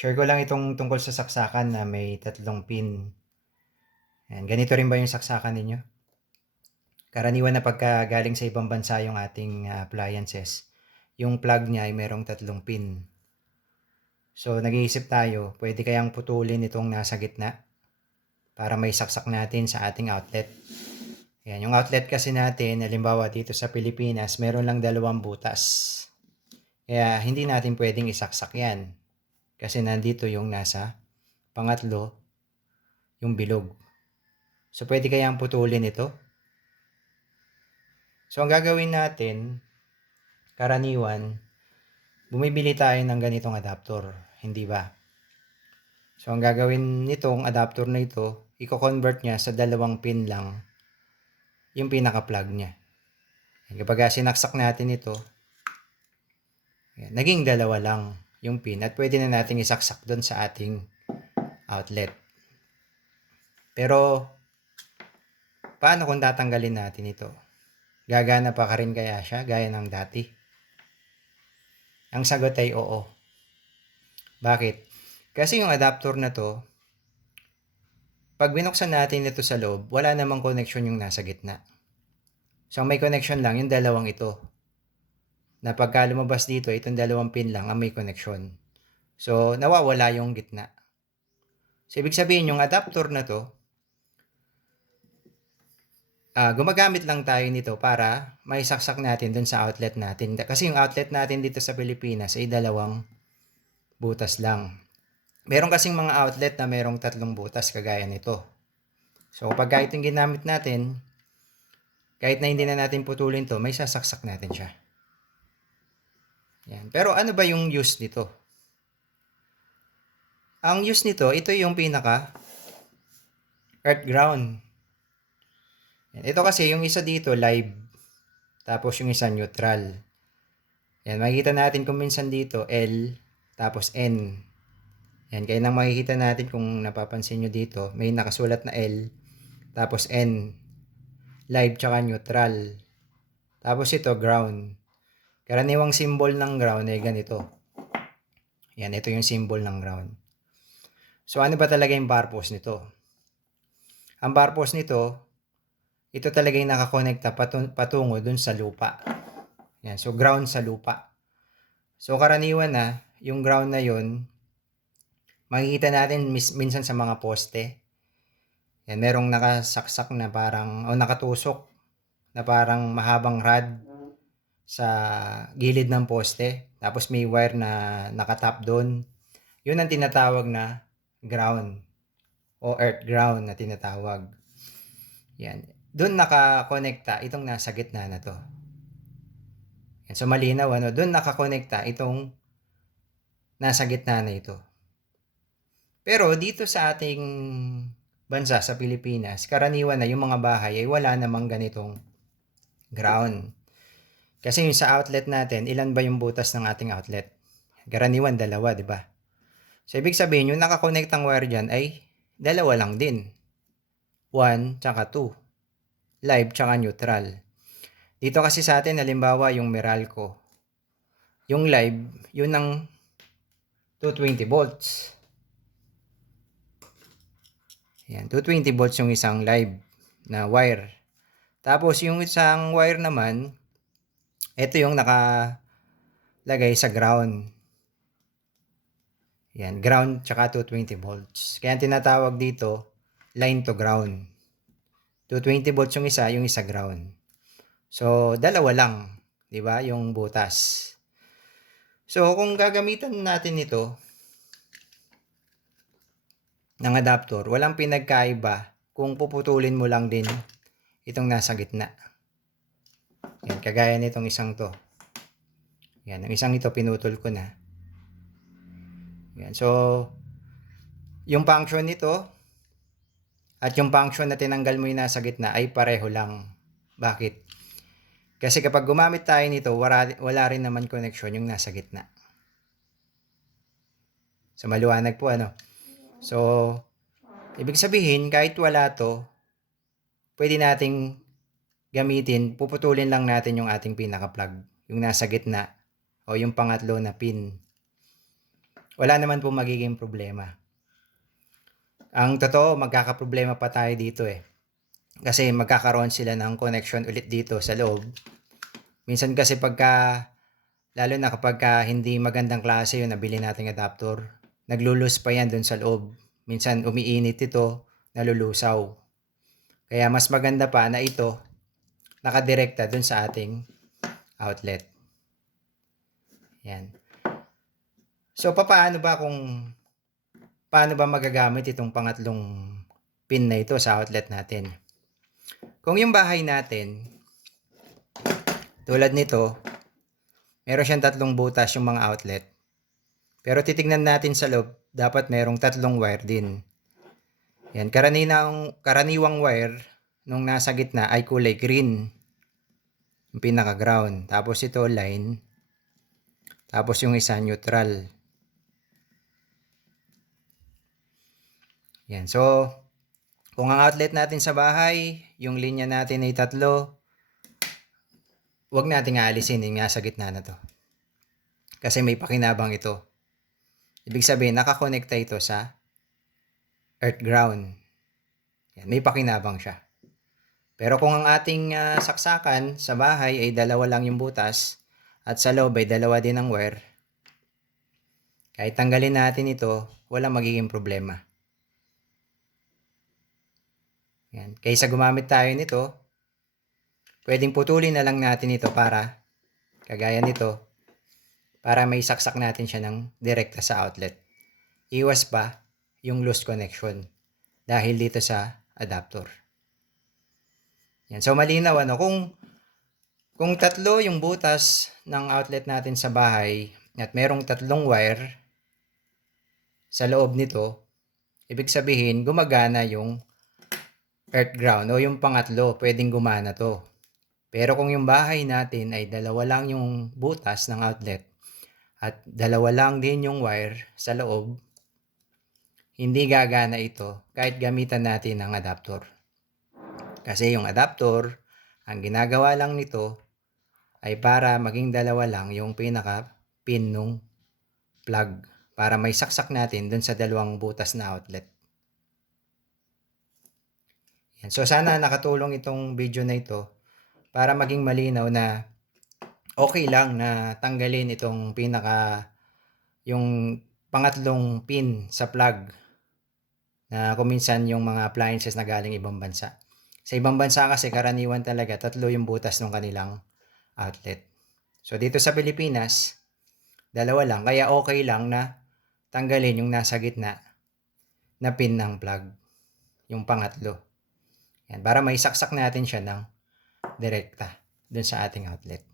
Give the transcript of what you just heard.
Share ko lang itong tungkol sa saksakan na may tatlong pin. Ayan, ganito rin ba yung saksakan ninyo? Karaniwan na pagka galing sa ibang bansa yung ating uh, appliances, yung plug niya ay merong tatlong pin. So, nag-iisip tayo, pwede kayang putulin itong nasa gitna para may saksak natin sa ating outlet. Ayan, yung outlet kasi natin, halimbawa dito sa Pilipinas, meron lang dalawang butas. Kaya hindi natin pwedeng isaksak yan. Kasi nandito yung nasa pangatlo, yung bilog. So, pwede kayang putulin ito. So, ang gagawin natin, karaniwan, bumibili tayo ng ganitong adapter. Hindi ba? So, ang gagawin nitong adapter na ito, i-convert niya sa dalawang pin lang yung pinaka-plug niya. Kapag sinaksak natin ito, naging dalawa lang yung pin at pwede na nating isaksak doon sa ating outlet. Pero, paano kung tatanggalin natin ito? Gagana pa ka rin kaya siya, gaya ng dati? Ang sagot ay oo. Bakit? Kasi yung adapter na to, pag binuksan natin ito sa loob, wala namang connection yung nasa gitna. So, may connection lang yung dalawang ito na pagka lumabas dito, itong dalawang pin lang ang may connection. So, nawawala yung gitna. So, ibig sabihin, yung adapter na to, uh, gumagamit lang tayo nito para maisaksak natin dun sa outlet natin. Kasi yung outlet natin dito sa Pilipinas ay dalawang butas lang. Meron kasing mga outlet na merong tatlong butas kagaya nito. So, pag kahit yung ginamit natin, kahit na hindi na natin putulin to, may sasaksak natin siya. Yan. Pero ano ba yung use nito? Ang use nito, ito yung pinaka earth ground. Yan. Ito kasi yung isa dito live. Tapos yung isa neutral. Yan, makikita natin kung minsan dito L tapos N. Yan, kaya nang makikita natin kung napapansin nyo dito, may nakasulat na L tapos N. Live tsaka neutral. Tapos ito ground. Karaniwang symbol ng ground ay ganito. Yan, ito yung symbol ng ground. So, ano ba talaga yung purpose nito? Ang purpose nito, ito talaga yung nakakonekta patungo dun sa lupa. Yan, so ground sa lupa. So, karaniwan na, yung ground na yun, makikita natin mis- minsan sa mga poste. Yan, merong nakasaksak na parang, o nakatusok na parang mahabang rod sa gilid ng poste. Tapos may wire na nakatap doon. Yun ang tinatawag na ground o earth ground na tinatawag. Yan. Doon nakakonekta itong nasa gitna na to. Yan. So malinaw ano, doon nakakonekta itong nasa gitna na ito. Pero dito sa ating bansa sa Pilipinas, karaniwan na yung mga bahay ay wala namang ganitong ground. Kasi yung sa outlet natin, ilan ba yung butas ng ating outlet? Karaniwan, dalawa, di ba? So, ibig sabihin, yung nakakonect ang wire dyan ay dalawa lang din. 1 tsaka 2. Live tsaka neutral. Dito kasi sa atin, halimbawa, yung Meralco. Yung live, yun ng 220 volts. Yan, 220 volts yung isang live na wire. Tapos, yung isang wire naman, ito yung nakalagay sa ground. Yan, ground tsaka 220 volts. Kaya tinatawag dito, line to ground. 220 volts yung isa, yung isa ground. So, dalawa lang, 'di ba? Yung butas. So, kung gagamitan natin ito ng adapter, walang pinagkaiba kung puputulin mo lang din itong nasa gitna. Yan, kagaya nitong isang to. Yan, ang isang ito pinutol ko na. Yan, so, yung function nito, at yung function na tinanggal mo yung nasa gitna ay pareho lang. Bakit? Kasi kapag gumamit tayo nito, wala, wala rin naman connection yung nasa gitna. So, maliwanag po ano. So, ibig sabihin, kahit wala to, pwede nating gamitin, puputulin lang natin yung ating pinaka-plug, yung nasa gitna o yung pangatlo na pin. wala naman po magiging problema. Ang totoo, magkakaproblema pa tayo dito eh. Kasi magkakaroon sila ng connection ulit dito sa loob. Minsan kasi pagka, lalo na kapag ka hindi magandang klase yung nabili nating adapter, naglulus pa yan dun sa loob. Minsan umiinit ito, nalulusaw. Kaya mas maganda pa na ito, nakadirekta dun sa ating outlet. Yan. So, papaano ba kung paano ba magagamit itong pangatlong pin na ito sa outlet natin? Kung yung bahay natin, tulad nito, meron siyang tatlong butas yung mga outlet. Pero titignan natin sa loob, dapat merong tatlong wire din. Yan, karaniwang, karaniwang wire nung nasa gitna ay kulay green. Yung pinaka-ground. Tapos ito line. Tapos yung isa neutral. Yan. So, kung ang outlet natin sa bahay, yung linya natin ay tatlo, huwag nating aalisin yung nasa gitna na to. Kasi may pakinabang ito. Ibig sabihin, nakakonekta ito sa earth ground. Yan, may pakinabang siya. Pero kung ang ating ah, saksakan sa bahay ay dalawa lang yung butas at sa loob ay dalawa din ang wire, kahit tanggalin natin ito, walang magiging problema. Yan. Kaysa gumamit tayo nito, pwedeng putulin na lang natin ito para, kagaya nito, para may saksak natin siya ng direkta sa outlet. Iwas pa yung loose connection dahil dito sa adapter. Yan. So, malinaw ano, kung, kung tatlo yung butas ng outlet natin sa bahay at merong tatlong wire sa loob nito, ibig sabihin, gumagana yung earth ground o yung pangatlo, pwedeng gumana to. Pero kung yung bahay natin ay dalawa lang yung butas ng outlet at dalawa lang din yung wire sa loob, hindi gagana ito kahit gamitan natin ng adapter. Kasi yung adapter, ang ginagawa lang nito ay para maging dalawa lang yung pinaka pin nung plug para may saksak natin dun sa dalawang butas na outlet. Yan. So sana nakatulong itong video na ito para maging malinaw na okay lang na tanggalin itong pinaka yung pangatlong pin sa plug na kuminsan yung mga appliances na galing ibang bansa. Sa ibang bansa kasi karaniwan talaga tatlo yung butas ng kanilang outlet. So dito sa Pilipinas, dalawa lang. Kaya okay lang na tanggalin yung nasa gitna na pin ng plug. Yung pangatlo. Yan, para may saksak natin siya ng direkta dun sa ating outlet.